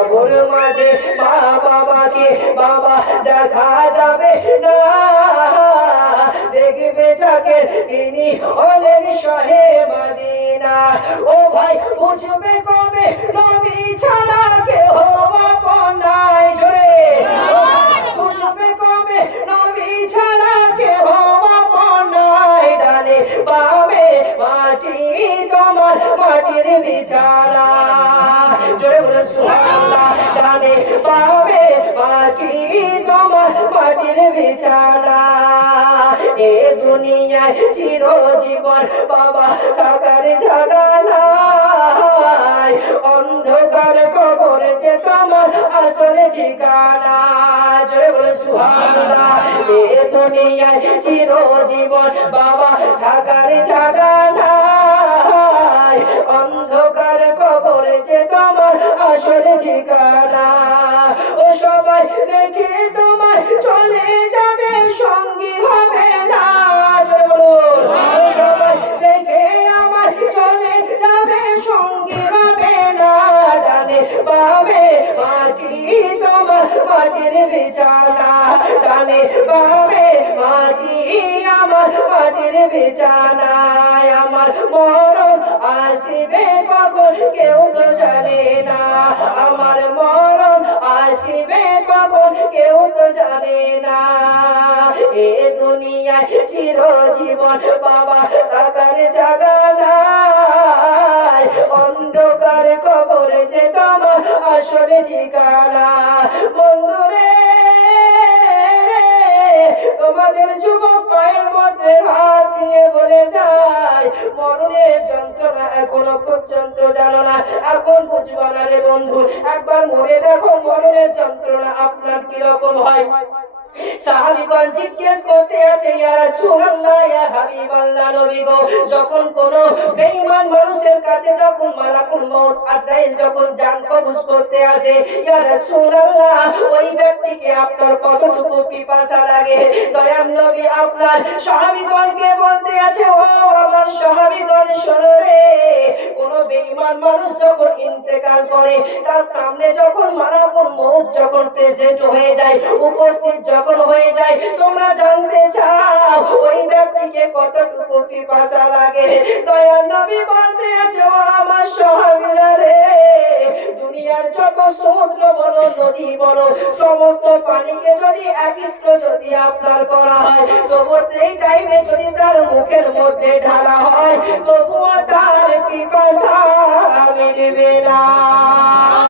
কবর মাঝে মা বাবাকে বাবা দেখা যাবে না, দেখবে যাকে তিনি হলেন শাহে মদিনা। ও ভাই বুঝবে কবে নবী ছাড়া কেউ আপন নাই, জোরে বুঝবে কবে নবী ছাড়া কেউ আপন নাই। ডানে বামে মাটি তোমার মাটির বিছানা, জোরে বলে সুবহানাল্লাহ। ডানে বামে মাটি তোমার মাটির বিছানা। এ দুনিয়ায় চিরজীবন বাবা থাকার জায়গা নাই, অন্ধকার কবর যে তোমার আসল ঠিকানা, জোরে বলে সুবহানাল্লাহ। এ দুনিয়ায় চিরজীবন বাবা থাকার জায়গা নাই, অন্ধকার কবর যে তোমার আসল ঠিকানা। ও সবাই রেখে তোমায় চলে যাবে, সঙ্গী হবে না, জোরে বলুন। ও সবাই রেখে আমায় চলে যাবে, সঙ্গী হবে না। ডানে বামে মাটি তোমার মাটির বিছানা, ডানে বামে মাটি আমার মাটির বিছানায়। আমার মরণ আসিবে কখন কেউ তো জানে না, আমার মরণ আসিবে কখন কেউ তো জানে না। এ দুনিয়ায় চিরজীবন বাবা থাকার জায়গা নাই, অন্ধকার কবর যে তোমার আসল ঠিকানা। বন্ধুরে তোমাদের যুবক পায়ের মধ্যে হাত দিয়ে বলে যায়, মরণের যন্ত্রণা এখনো পর্যন্ত জানো না, এখন বুঝবা না রে বন্ধু। একবার মরে দেখো মরণের যন্ত্রণা আপনার কিরকম হয়। সাহাবীগণ জিজ্ঞেস করতে আছে, ইয়া রাসূলুল্লাহ, ইয়া হাবিবাল্লাহ, নবী গো, যখন কোন বেঈমান মানুষের কাছে যখন মালাকুল মউত আজরাইল যখন জান কবজ করতে আসে, ইয়া রাসূলুল্লাহ, ওই ব্যক্তিকে আপনার কতটুকু পিপাসা লাগে? দয়ার নবী আপনার সাহাবীগণকে বলতে আছে, ও আমার সাহাবীগণ শোনো রে, কোন বেঈমান মানুষ যখন ইন্তেকাল করে, তার সামনে যখন মালাকুল মউত যখন প্রেজেন্ট হয়ে যায়, উপস্থিত যখন হয়ে যায়, তোমরা জানতে চাও ওই ব্যক্তিকে কতটুকু পিপাসা লাগে? দয়ার নবী বলতে আছে, ও আমার সাহাবীরা রে, দুনিয়ার যত সমুদ্র বলো নদী বলো সমস্ত পানিকে যদি একত্র যদি আপনার করা হয়, তবু এই টাইমে যদি তার মুখের মধ্যে ঢালা হয়, তবুও তার পিপাসা মিটবে না।